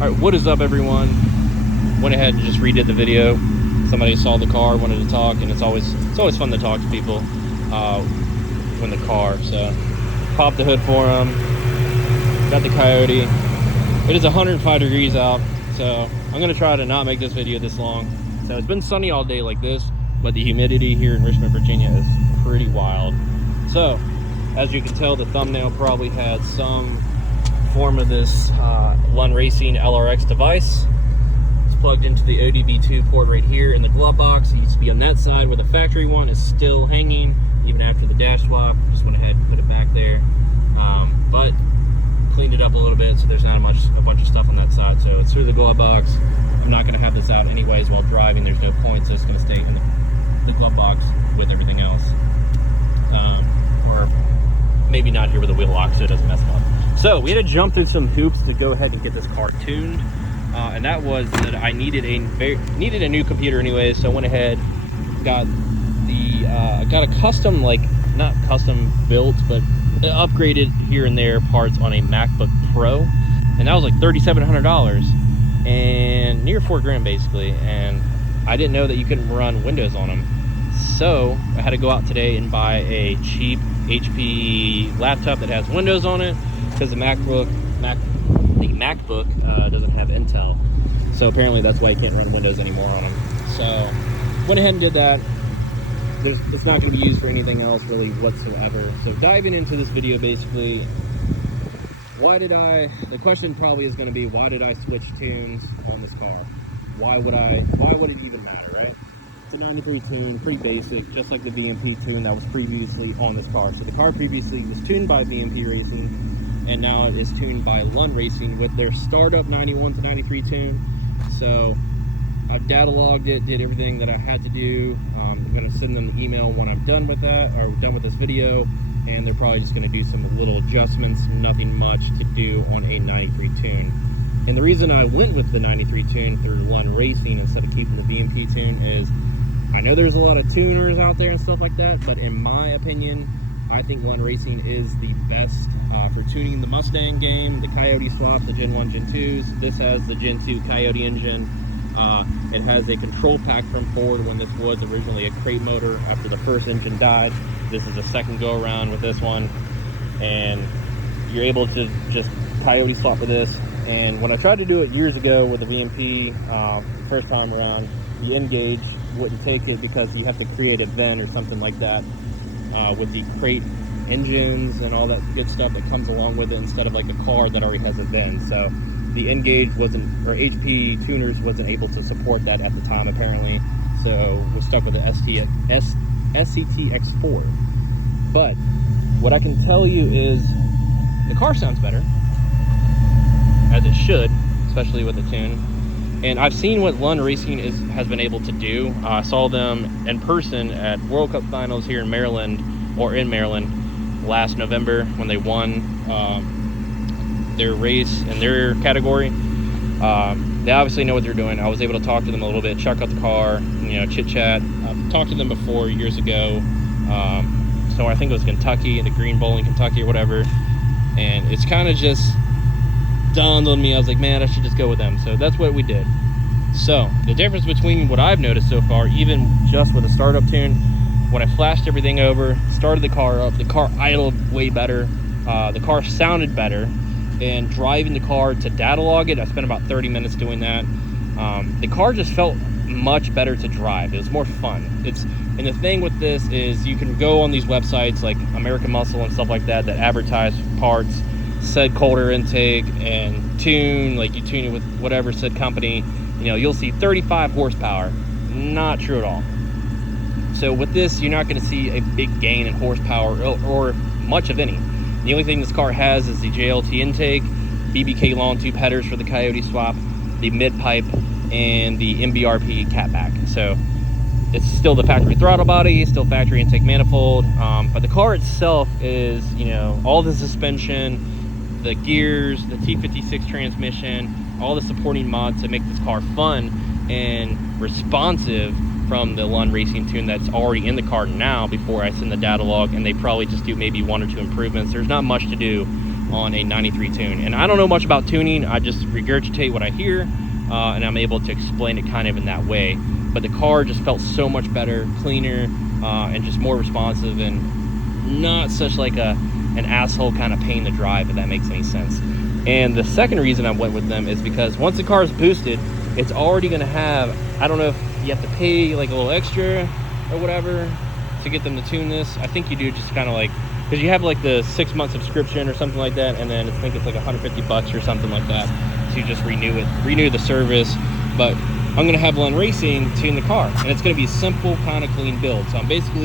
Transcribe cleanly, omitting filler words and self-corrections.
All right, what is up, everyone? Went ahead and just redid the video. Somebody saw the car, wanted to talk, and it's always fun to talk to people in the car. So popped the hood for them. Got the Coyote. It is 105 degrees out, so I'm gonna try to not make this video this long. So it's been sunny all day like this, but the humidity here in Richmond, Virginia is pretty wild. So as you can tell, the thumbnail probably had some form of this Lund Racing LRX device. It's plugged into the ODB2 port right here in the glove box. It used to be on that side where the factory one is still hanging, even after the dash swap. Just went ahead and put it back there, but cleaned it up a little bit so there's not a bunch of stuff on that side. So it's through the glove box. I'm not going to have this out anyways while driving. There's no point, so it's going to stay in the glove box with everything else, or maybe not here with the wheel lock so it doesn't mess up. So we had to jump through some hoops to go ahead and get this car tuned, and that was that I needed a new computer anyways. So I went ahead, got a custom, like not custom built, but upgraded here and there parts on a MacBook Pro, and that was like $3,700 and near $4,000 basically. And I didn't know that you couldn't run Windows on them, so I had to go out today and buy a cheap HP laptop that has Windows on it, because the MacBook doesn't have Intel. So apparently that's why you can't run Windows anymore on them. So went ahead and did that. It's not going to be used for anything else really whatsoever. So diving into this video, basically, the question probably is going to be, why did I switch tunes on this car? Why would it even matter, right? It's a 93 tune, pretty basic, just like the VMP tune that was previously on this car. So the car previously was tuned by VMP Racing, and now it is tuned by Lund Racing with their startup 91 to 93 tune. So I data logged it, did everything that I had to do. I'm going to send them an email when I'm done with that, or done with this video, and they're probably just going to do some little adjustments, nothing much to do on a 93 tune. And the reason I went with the 93 tune through Lund Racing instead of keeping the VMP tune is, I know there's a lot of tuners out there and stuff like that, but in my opinion, I think Lund Racing is the best for tuning the Mustang game. The Coyote swap, the Gen 1, Gen 2s. This has the Gen 2 Coyote engine. It has a control pack from Ford when this was originally a crate motor after the first engine died. This is a second go around with this one, and you're able to just Coyote swap with this. And when I tried to do it years ago with the VMP, first time around, the N-Gauge wouldn't take it because you have to create a VIN or something like that with the crate engines and all that good stuff that comes along with it, instead of like a car that already has a VIN. So the N-Gauge or HP tuners wasn't able to support that at the time apparently, so we're stuck with the SCT X4. But what I can tell you is the car sounds better, as it should, especially with the tune. And I've seen what Lund Racing has been able to do. I saw them in person at World Cup Finals here in Maryland, last November, when they won their race in their category. They obviously know what they're doing. I was able to talk to them a little bit, check out the car, chit chat. I've talked to them before years ago. So I think it was Kentucky, in the Green Bowl in Kentucky or whatever. And it's kind of just dawned on me, I was like, man, I should just go with them. So that's what we did. So the difference between what I've noticed so far, even just with a startup tune, when I flashed everything over, started the car up, the car idled way better, the car sounded better, and driving the car to data log it, I spent about 30 minutes doing that. The car just felt much better to drive. It was more fun. And the thing with this is, you can go on these websites like American Muscle and stuff like that advertise parts, said coulter intake, and tune, like you tune it with whatever said company, you'll see 35 horsepower. Not true at all. So with this, you're not going to see a big gain in horsepower or much of any. The only thing this car has is the JLT intake, BBK long tube headers for the Coyote swap, the mid pipe, and the MBRP catback. So it's still the factory throttle body, still factory intake manifold, but the car itself is, all the suspension, the gears, the T56 transmission, all the supporting mods to make this car fun and responsive from the Lund Racing tune that's already in the car now before I send the data log, and they probably just do maybe 1 or 2 improvements. There's not much to do on a 93 tune. And I don't know much about tuning, I just regurgitate what I hear, and I'm able to explain it kind of in that way. But the car just felt so much better, cleaner, and just more responsive, and not such like an asshole kind of pain to drive, if that makes any sense. And the second reason I went with them is because once the car is boosted, it's already going to have, I don't know if you have to pay like a little extra or whatever to get them to tune this. I think you do, just kind of like, because you have like the 6-month subscription or something like that, and then I think it's like $150 or something like that to just renew the service. But I'm going to have Lund Racing tune the car, and it's going to be a simple kind of clean build. So I'm basically